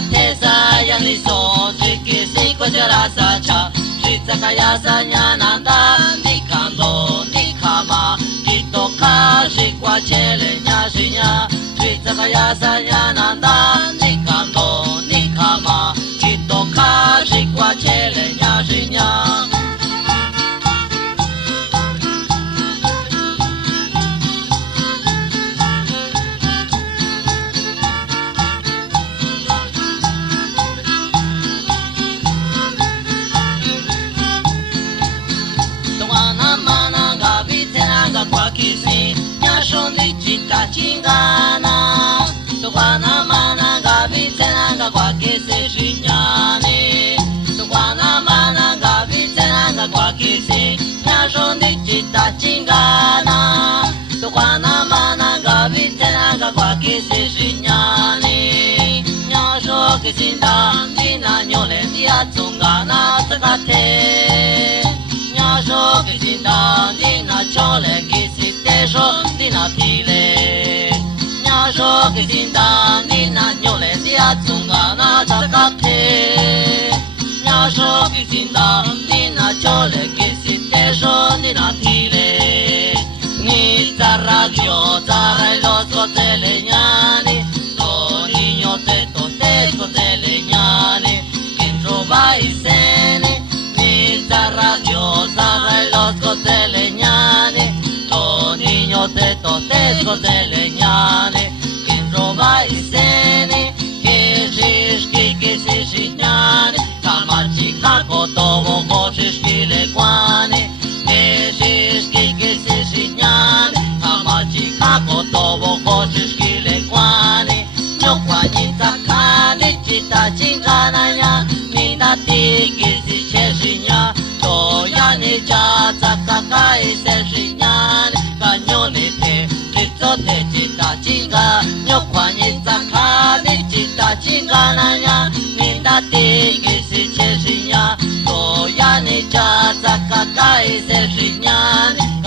Atesa yani so Triki siko jarasa cha Rizaka yasa nyananda Nikando nikama Kitoka shikwa chele nyashinya Rizaka yasa nyananda Nikando nikama Kitoka shikwa chele nyashinya kwa kisi nyashondi chita chingana tukwana mana gabi tenanga kwa kisi shinyani tukwana mana gabi tenanga kwa kisi nyashondi chita chingana tukwana mana gabi tenanga kwa kisi shinyani nyasho kisinda ndina nyole ndia tsungana tsakate nyasho kisinda ndina chole kisitesho ndina tile nyasho kisinda ndina nyole ndia tsungana tsakate nyasho kisinda ndina chole kisitesho ndina tile ni radio tare los coteleñani to niño te coteleñani quien trova y sene ni radio tare los coteleñani to niño te coteleñani quien trova y sene que se shiñani kamachi kakotobo koshishki le kwani que se shiñani kamachi kakotobo koshishki le kwani nyokwani takani chita chingananya minati kisi cheshinya toyani cha tsakakai se shiñani kanyoni te chitsote chita chinga nyokwani takani chita chingananya minati kisi cheshinya toyani cha tsakakai se shiñani